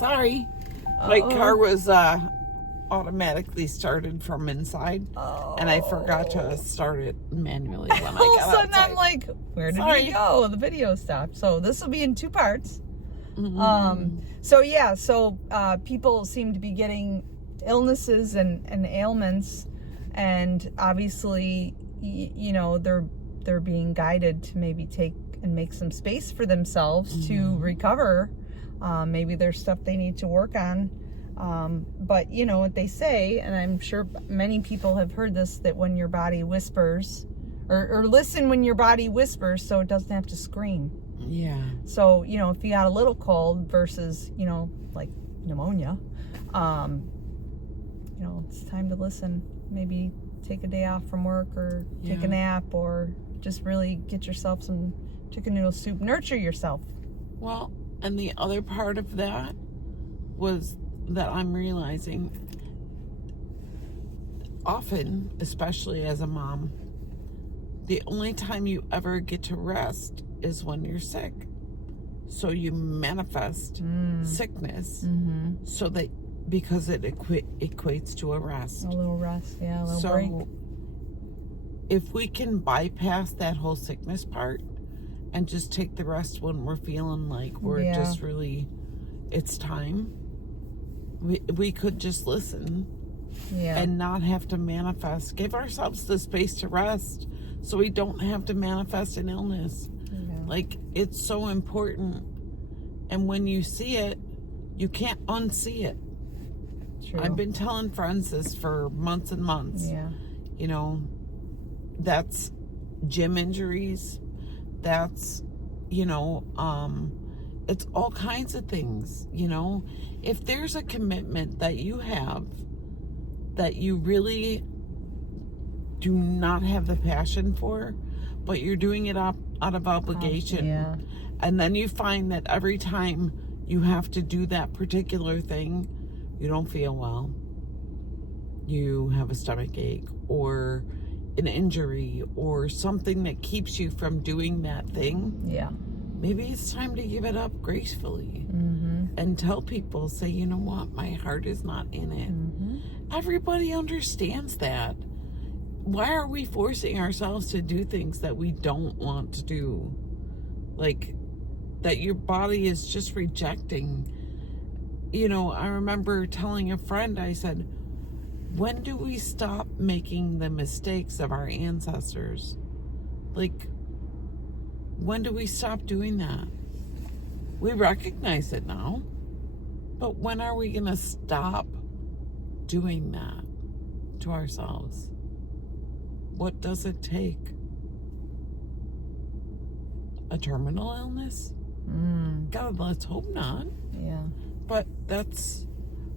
Sorry. My car was automatically started from inside, and I forgot to start it manually when I got All of a sudden, outside. I'm like, where did we go? The video stopped. So this will be in 2 parts. So people seem to be getting illnesses and ailments, and obviously, they're being guided to maybe take and make some space for themselves to recover. Maybe there's stuff they need to work on. But you know what they say, and I'm sure many people have heard this, that when your body whispers, or listen when your body whispers so it doesn't have to scream. Yeah. So, if you got a little cold versus, like pneumonia, it's time to listen. Maybe take a day off from work, or take a nap, or just really get yourself some chicken noodle soup. Nurture yourself. Well, and the other part of that was that I'm realizing often, especially as a mom, the only time you ever get to rest is when you're sick. So you manifest sickness so that, because it equates to a rest. A little rest, a little break. If we can bypass that whole sickness part and just take the rest when we're feeling like we're just really, it's time, we could just listen and not have to manifest. Give ourselves the space to rest so we don't have to manifest an illness. Like, it's so important. And when you see it, you can't unsee it. True. I've been telling friends this for months and months. That's gym injuries. That's, it's all kinds of things, If there's a commitment that you have that you really do not have the passion for, but you're doing it out of obligation, and then you find that every time you have to do that particular thing, you don't feel well, you have a stomach ache or an injury or something that keeps you from doing that thing, maybe it's time to give it up gracefully and tell people, say, you know what, my heart is not in it. Everybody understands that. Why are we forcing ourselves to do things that we don't want to do? Like, that your body is just rejecting. I remember telling a friend, I said, when do we stop making the mistakes of our ancestors? Like, when do we stop doing that? We recognize it now, but when are we going to stop doing that to ourselves? What does it take? A terminal illness? God, let's hope not. But that's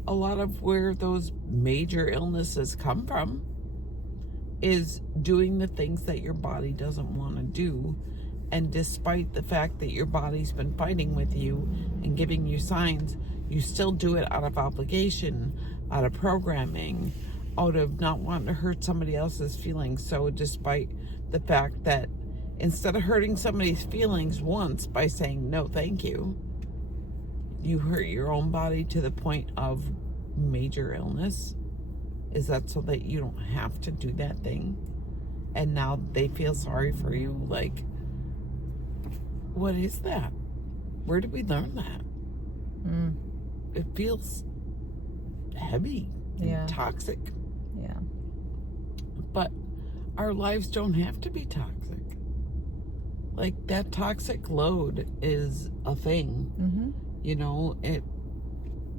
a lot of where those major illnesses come from, is doing the things that your body doesn't want to do. And despite the fact that your body's been fighting with you and giving you signs, you still do it out of obligation, out of programming, out of not wanting to hurt somebody else's feelings. So despite the fact that instead of hurting somebody's feelings once by saying no thank you, you hurt your own body to the point of major illness. Is that so that you don't have to do that thing? And now they feel sorry for you. Like, what is that? Where did we learn that? It feels heavy and toxic. But our lives don't have to be toxic. Like, that toxic load is a thing.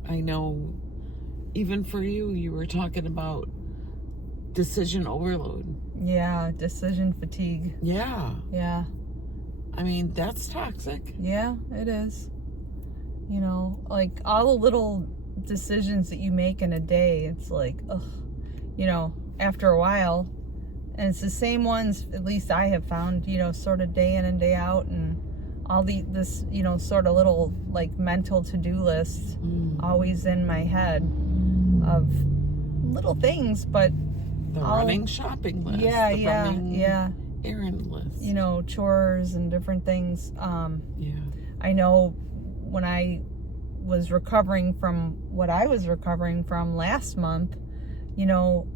I know even for you, you were talking about decision overload. Decision fatigue. I mean, that's toxic. It is. Like, all the little decisions that you make in a day, it's like, after a while, and it's the same ones, at least I have found, sort of day in and day out, and all this, sort of little, like, mental to-do lists always in my head of little things, but the running shopping list, errand list, chores and different things. I know when I was recovering from what I was recovering from last month, you know,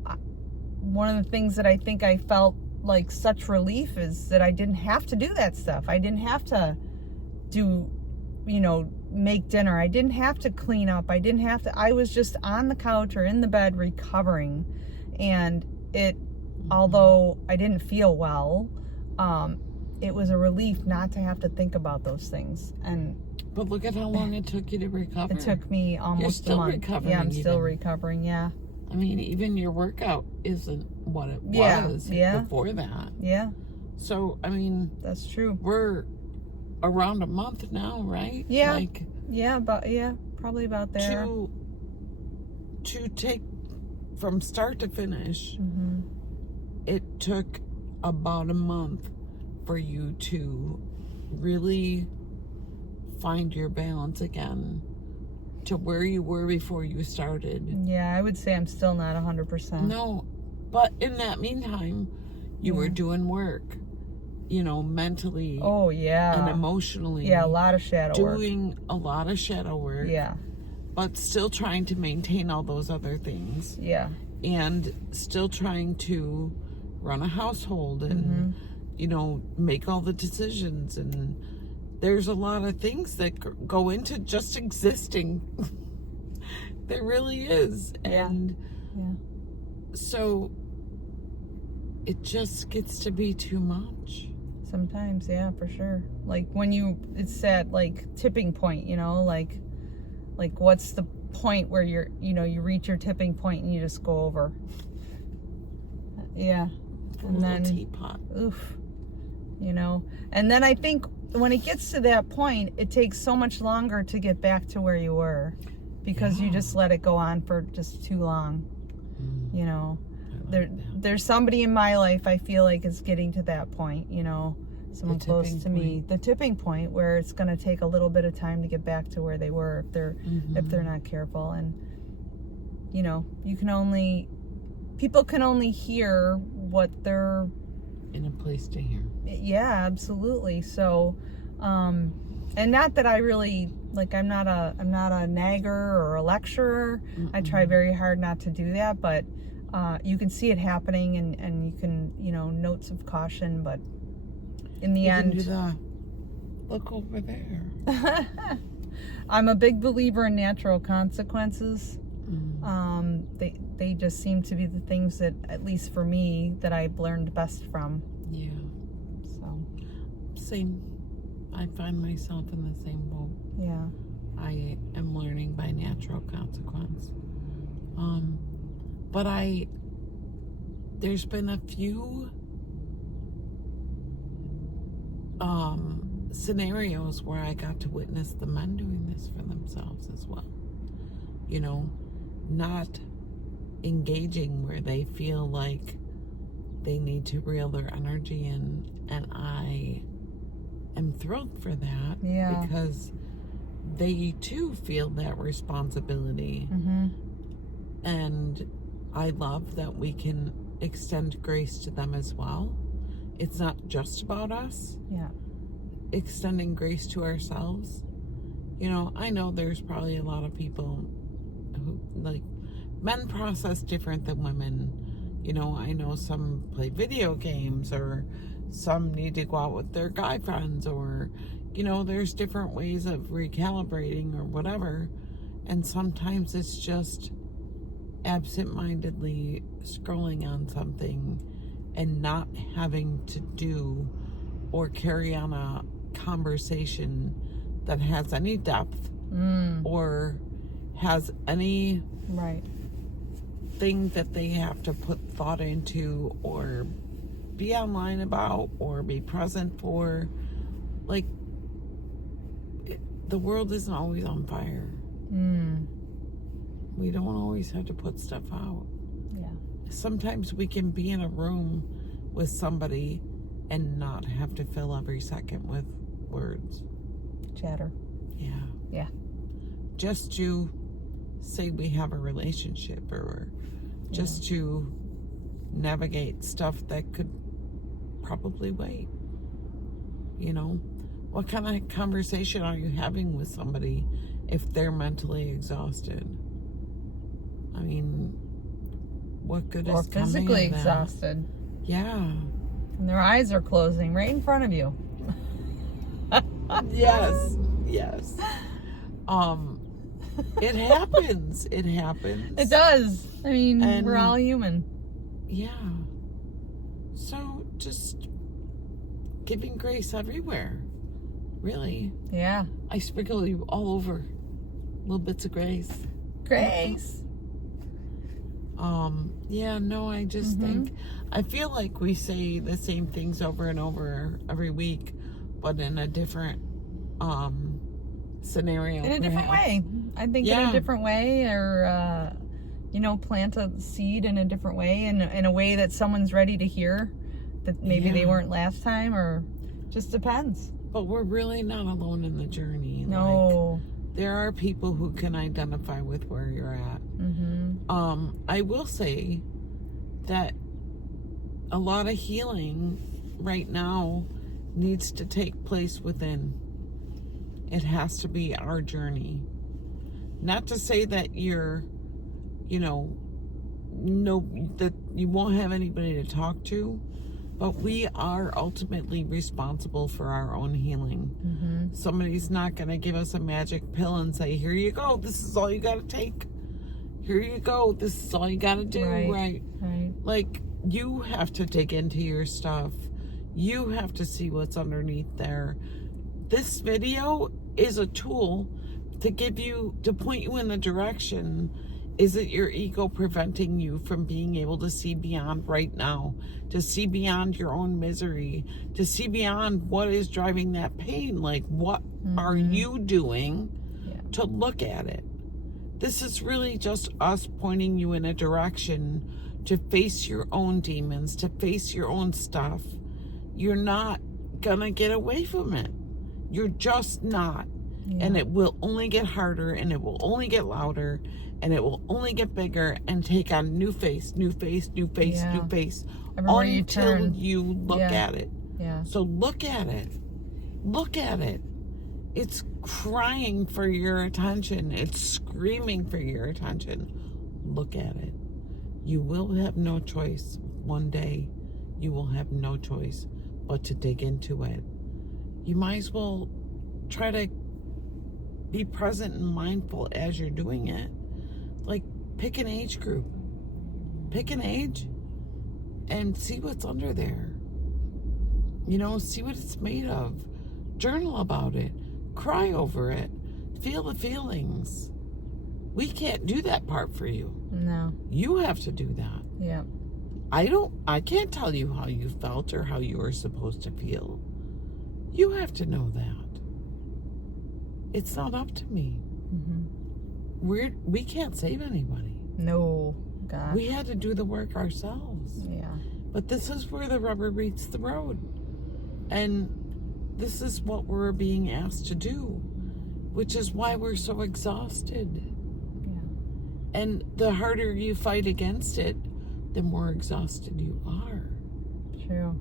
one of the things that I think I felt like such relief is that I didn't have to do that stuff. I didn't have to do, you know, make dinner. I didn't have to clean up. I was just on the couch or in the bed recovering. And although I didn't feel well, it was a relief not to have to think about those things. But look at how long it took you to recover. It took me almost a month. Recovering. Yeah, I'm still recovering. Yeah. I mean, even your workout isn't what it was before that. Yeah. So, I mean, that's true. We're around a month now, right? Yeah. Probably about there. To take from start to finish, it took about a month for you to really find your balance again to where you were before you started. Yeah, I would say I'm still not 100%. No, but in that meantime, you were doing work, you know, mentally. Oh, yeah. And emotionally. Yeah, a lot of shadow work. Doing a lot of shadow work. Yeah. But still trying to maintain all those other things. Yeah. And still trying to run a household and, you know, make all the decisions. And there's a lot of things that go into just existing. There really is. And so it just gets to be too much. Sometimes, yeah, for sure. Like when it's that like tipping point, you know, like what's the point where you reach your tipping point and you just go over. Yeah. And then teapot. Oof. You know. And then I think when it gets to that point, it takes so much longer to get back to where you were because you just let it go on for just too long. You know. There's somebody in my life I feel like is getting to that point, you know, someone close to me, the tipping point where it's going to take a little bit of time to get back to where they were if they're not careful. And you know, people can only hear what they're in a place to hear. Yeah, absolutely. So and not that I really I'm not a nagger or a lecturer. I try very hard not to do that, but you can see it happening and you can, you know, notes of caution, but in the end, look over there. I'm a big believer in natural consequences. They just seem to be the things that, at least for me, that I've learned best from. Yeah. So. Same. I find myself in the same boat. Yeah. I am learning by natural consequence. But there's been a few scenarios where I got to witness the men doing this for themselves as well. You know, not engaging where they feel like they need to reel their energy in, and I am thrilled for that. Yeah. Because they too feel that responsibility. And I love that we can extend grace to them as well. It's not just about us. Yeah. Extending grace to ourselves. You know, I know there's probably a lot of people who, like, men process different than women. You know, I know some play video games, or some need to go out with their guy friends, or, you know, there's different ways of recalibrating or whatever. And sometimes it's just absent-mindedly scrolling on something and not having to do or carry on a conversation that has any depth or has any thing that they have to put thought into or be online about or be present for. Like, the world isn't always on fire. We don't always have to put stuff out. Yeah. Sometimes we can be in a room with somebody and not have to fill every second with words. Chatter. Yeah. Yeah. Just to say we have a relationship, or just to navigate stuff that could probably wait. You know, what kind of conversation are you having with somebody if they're mentally exhausted. I mean, what good Or is coming physically of that? exhausted. Yeah. And their eyes are closing right in front of you. Yes. It happens. It happens. It does. I mean, And- we're all human. Yeah. So just giving grace everywhere. Really. Yeah. I sprinkle you all over. Little bits of grace. Grace. Yeah, no, I just think, I feel like we say the same things over and over every week, but in a different scenario. In a different perhaps. way. I think in Yeah. a different way, or, plant a seed in a different way, in a way that someone's ready to hear that maybe they Yeah. weren't last time, or just depends. But we're really not alone in the journey. No. Like, there are people who can identify with where you're at. I will say that a lot of healing right now needs to take place within. It has to be our journey. Not to say that you're, that you won't have anybody to talk to, but we are ultimately responsible for our own healing. Somebody's not going to give us a magic pill and say, here you go, this is all you got to take. Here you go, this is all you got to do, right? Like, you have to dig into your stuff. You have to see what's underneath there. This video is a tool to point you in the direction. Is it your ego preventing you from being able to see beyond right now, to see beyond your own misery, to see beyond what is driving that pain? Like, what are you doing to look at it? This is really just us pointing you in a direction to face your own demons, to face your own stuff. You're not gonna get away from it. You're just not. And it will only get harder, and it will only get louder, and it will only get bigger and take on new face Everywhere you until turn. you look at it. Yeah. So look at it. Look at it. It's crying for your attention. It's screaming for your attention. Look at it. You will have no choice. One day, you will have no choice but to dig into it. You might as well try to be present and mindful as you're doing it. Like, pick an age group. Pick an age and see what's under there. See what it's made of. Journal about it. Cry over it. Feel the feelings. We can't do that part for you. No. You have to do that. Yeah. I can't tell you how you felt or how you were supposed to feel. You have to know that. It's not up to me. We can't save anybody. No. God. We had to do the work ourselves. Yeah. But this is where the rubber meets the road. And this is what we're being asked to do, which is why we're so exhausted. Yeah. And the harder you fight against it, the more exhausted you are. True.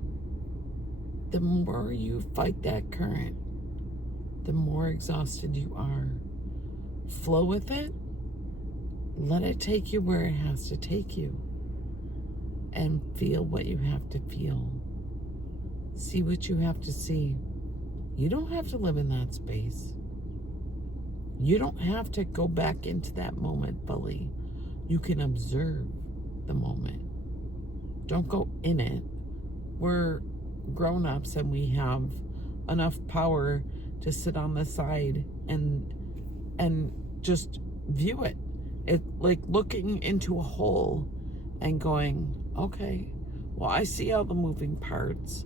The more you fight that current, the more exhausted you are. Flow with it. Let it take you where it has to take you. And feel what you have to feel. See what you have to see. You don't have to live in that space. You don't have to go back into that moment fully. You can observe the moment. Don't go in it. We're grown-ups and we have enough power to sit on the side and just view it. It like looking into a hole and going, okay, well, I see all the moving parts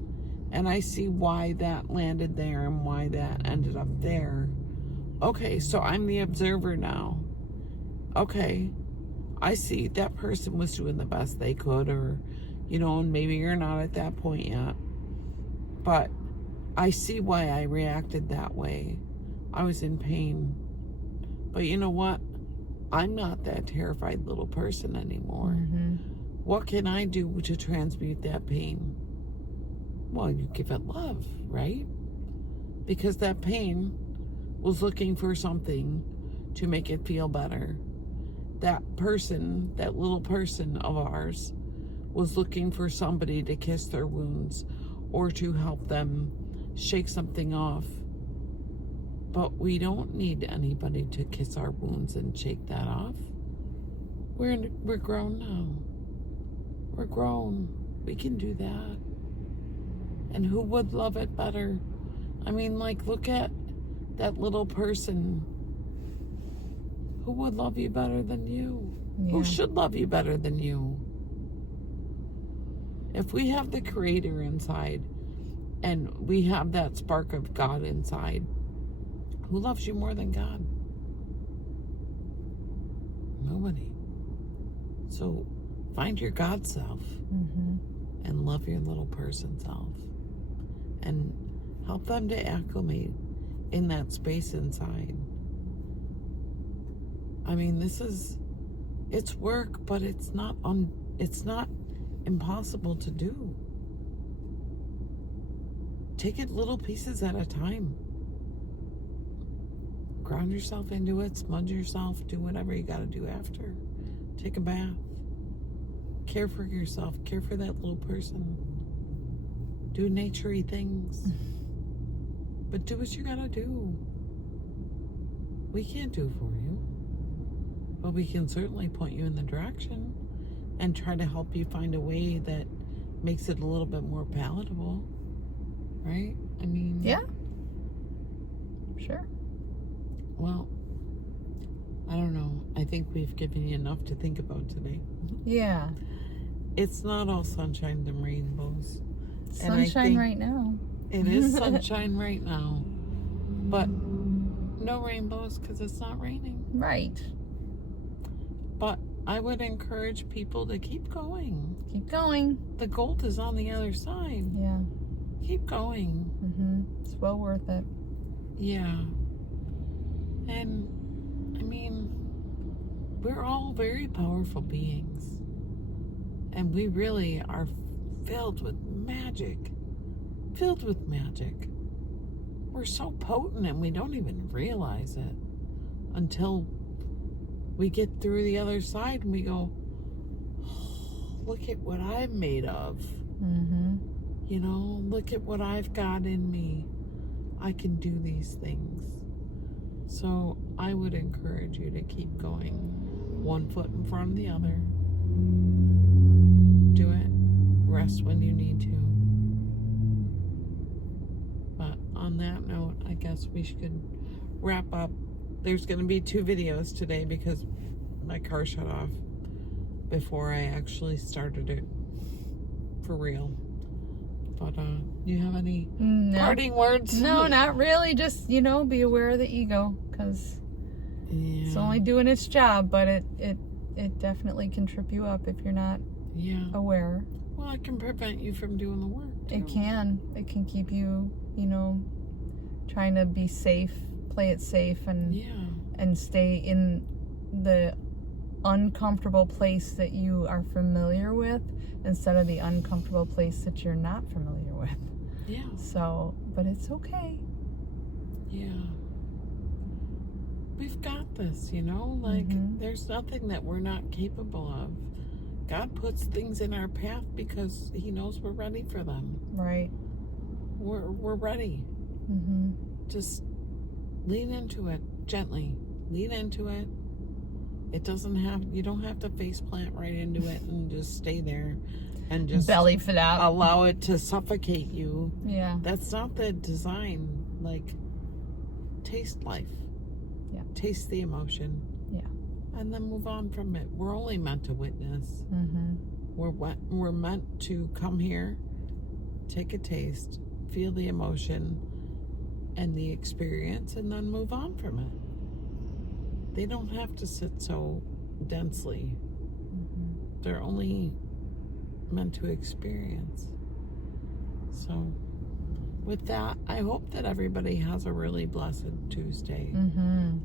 and I see why that landed there and why that ended up there. Okay, so I'm the observer now. Okay, I see that person was doing the best they could, or, and maybe you're not at that point yet. But I see why I reacted that way. I was in pain. But you know what? I'm not that terrified little person anymore. What can I do to transmute that pain? Well, you give it love, right? Because that pain was looking for something to make it feel better. That person, that little person of ours, was looking for somebody to kiss their wounds or to help them shake something off. But we don't need anybody to kiss our wounds and shake that off. We're grown now. We're grown. We can do that. And who would love it better? I mean, like, look at that little person. Who would love you better than you? Yeah. Who should love you better than you? If we have the Creator inside and we have that spark of God inside, who loves you more than God? Nobody. So find your God self and love your little person self and help them to acclimate in that space inside. I mean, it's work, but it's not impossible to do. Take it little pieces at a time. Ground yourself into it, smudge yourself, do whatever you got to do after. Take a bath. Care for yourself, care for that little person. Do nature-y things. But do what you got to do. We can't do for you. But we can certainly point you in the direction and try to help you find a way that makes it a little bit more palatable. Right? I mean... Yeah. Sure. Well, I don't know. I think we've given you enough to think about today. Yeah. It's not all sunshine and rainbows. Sunshine right now. It is sunshine right now. But no rainbows because it's not raining. Right. But I would encourage people to keep going. Keep going. The gold is on the other side. Yeah. Keep going. It's well worth it. Yeah. And, I mean, we're all very powerful beings. And we really are filled with magic. Filled with magic. We're so potent and we don't even realize it until we get through the other side and we go, oh, look at what I'm made of. You know, look at what I've got in me. I can do these things. So I would encourage you to keep going, one foot in front of the other. Do it. Rest when you need to. But on that note, I guess we should wrap up. There's going to be 2 videos today because my car shut off before I actually started it for real. But do you have any parting words? No, not really. Just, be aware of the ego because it's only doing its job, but it definitely can trip you up if you're not aware. Well, it can prevent you from doing the work, too. It can. It can keep you, trying to be safe, play it safe, and stay in the uncomfortable place that you are familiar with instead of the uncomfortable place that you're not familiar with. Yeah. So, but it's okay. Yeah. We've got this, there's nothing that we're not capable of. God puts things in our path because he knows we're ready for them. Right. We're ready. Just lean into it gently. Lean into it. You don't have to face plant right into it and just stay there and just belly fit out. Allow it to suffocate you. Yeah. That's not the design. Taste life. Yeah. Taste the emotion. Yeah. And then move on from it. We're only meant to witness. We're meant to come here, take a taste, feel the emotion and the experience, and then move on from it. They don't have to sit so densely. They're only meant to experience. So with that, I hope that everybody has a really blessed Tuesday.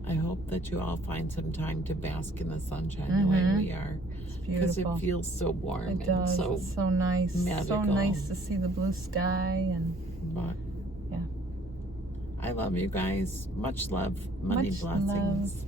I hope that you all find some time to bask in the sunshine the way we are. It's beautiful. Because it feels so warm. It does. And it's so nice. magical. So nice to see the blue sky But yeah. I love you guys. Much love. Many blessings. Love.